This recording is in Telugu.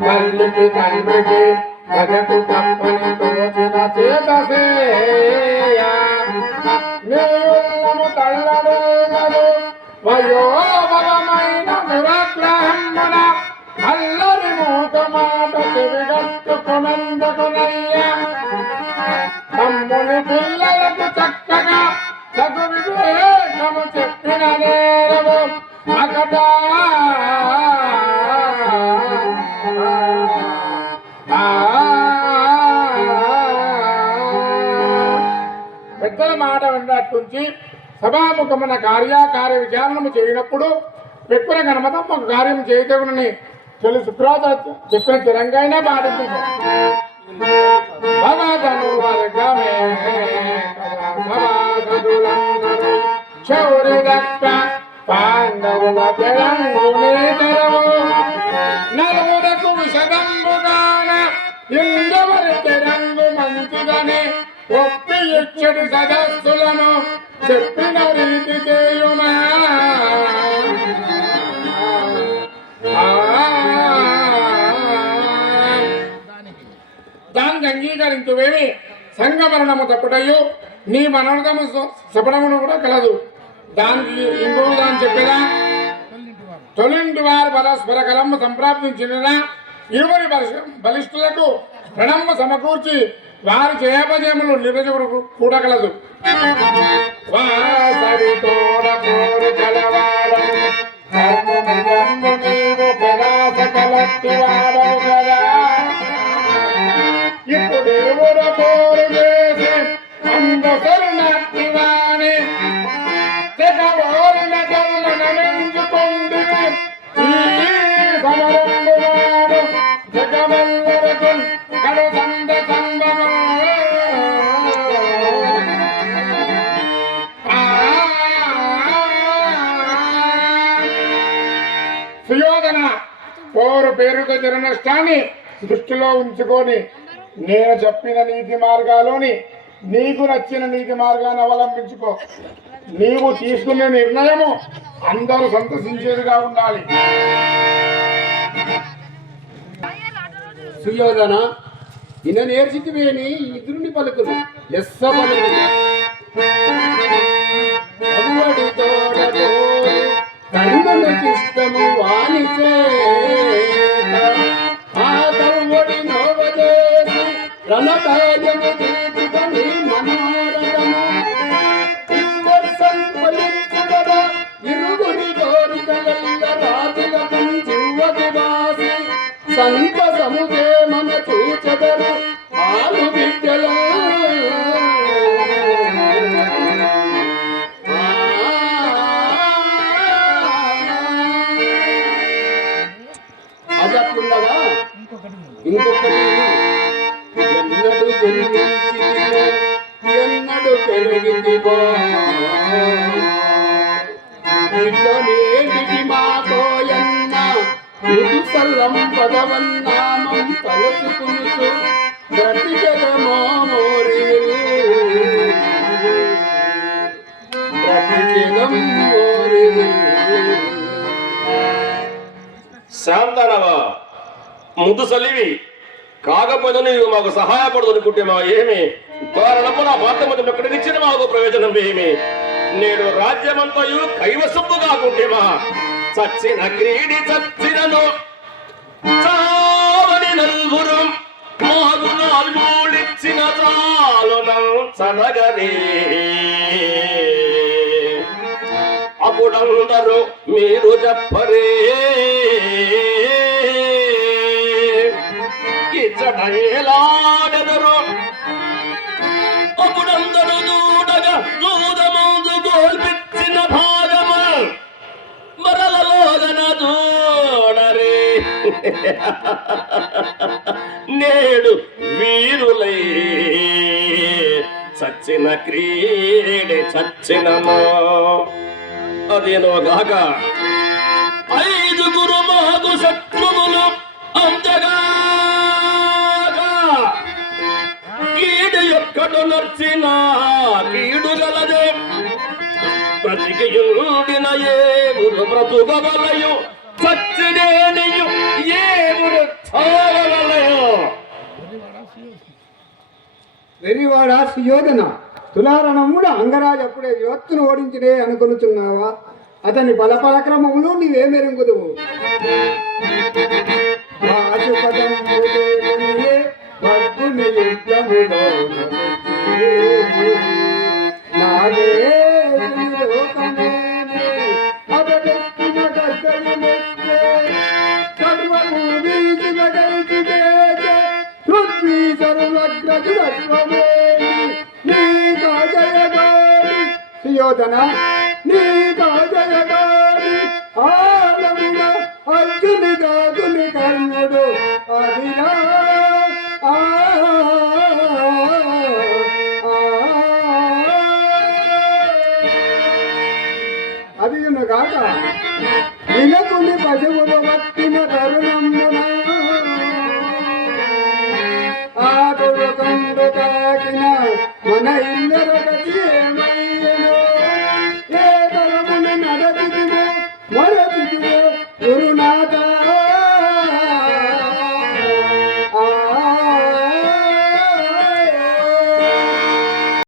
తల్లికి తండ్రికి ప్రజకు తప్పని తోచిన చేతసేయ నీయుల్లము తల్లడేగదు వయోభవమైన నిరగ్రహమున అల్లరి మూట మాట చెవిగట్టుకునందుకునయ్యా తమ్ముని పిల్లలకు చక్కగా చదువు వివేకము చెప్పిన నేరము అకట పెద్దల మాట విన్నట్టుంచి సభాముఖమున కార్య విచారణము చేయనప్పుడు పెక్కున గణమతం ఒక కార్యం చేయతగునని తొలి శుక్రాచార్య చెప్పిన తిరంగైనా పాటించింది భగవను వర్గమే సభాసదులందరూ చౌరి దక్క పాండవుల తెరంగునేతరము నలుగురకు విషదంబుగాన ఇందవరి తెరంగు మంచిదని ఒప్పి ఇచ్చడి సదస్సులను చెప్పిన రీతి చేయుమా దానికి అంగీకరించువేమి సంగమరణము తప్పుటయు నీ మనోరథము సఫలమును కూడా కలదు దానికి ఇంకొక దాన్ని చెప్పేదా తొలింటి వారు పరస్పర కలమ్ము సంప్రాప్తించిన ఇరువురి బలిష్ఠులకు ప్రణమ్ము సమకూర్చి వారి జయాపజయములు నిర్వచకుడు కూడా కలదు ఇప్పుడు ఎవరు పోరు చేసి అందరునట్టివాణి తెగవారిన జన్మనమించుకుంది ఈ సమరంగువాడు జగమెల్లరకు కడు సంద సంభవ సుయోధన పోరు పేరుతో చిరనష్టాన్ని దృష్టిలో ఉంచుకొని నేను చెప్పిన నీతి మార్గాలోని నీకు నచ్చిన నీతి మార్గాన్ని అవలంబించుకో నీవు తీసుకునే నిర్ణయము అందరూ సంతోషించేదిగా ఉండాలి. సుయోధన ఇన నేర్చితివేని ఇదురుని పలుకులు లెస్స పలుకులు కరుణకిష్టము వాణిచే ఆ కరువడి నోవదేసి రణకార్యము తీర్చుకొని మనోరథము సంఫలించుగద ఇరుగురి కోరికలెల్ల రాజుల పంచువది వాసి సంత సముదే మన చూచెదరు ఆలు విద్యలో అదట్లుండగా ఇంకొకటి ఎన్నడు జన్మించితివో ఎన్నడు పెరిగితివో ఇల్లనేటికి మాతోయన్న మృదు సల్లం పదవన్నామం తలచుకునుచు బ్రతికెదమో మోరివిల్ బ్రతికెదం మోరివిల్ శాంతనవా ముద్దు సలివి కాకపోతే నీవు మాకు సహాయపడదు అనుకుంటే మా ఏమి కారణము నా భారతమతం ఎక్కడికి ఇచ్చిన మాకు ప్రయోజనం ఏమి నేడు రాజ్యమంతయు కైవసము కాకుంటే మా చచ్చిన క్రీడి చచ్చినను చావని నలుగురు మాకు నాలుగోళిచ్చిన చాలునం చనగని అప్పుడందరూ మీరు చెప్పరే ఇచ్చటేలాడెదరు అప్పుడందరూ దూడగా దూదమందు గోల్పిచ్చిన భాగము మరలలోగన దూడరే నేడు వీరులై చచ్చిన క్రీడి చచ్చినమో అదేనో గాక ఐదుగురు మాకు శత్రువులు అంతగా కీడు ఎక్కడు నర్చిన కీడు గలదే బ్రతికియుడిన ఏగురు బ్రతుకవలయు చచ్చినేనియు ఏగురు వెర్రివాడ సుయోధన తులారణముడు అంగరాజు అప్పుడే వివత్తును ఓడించడే అనుకొనుచున్నావా? అతని బలపరాక్రమములు నీవేమెరుగుదువు. సుయోధన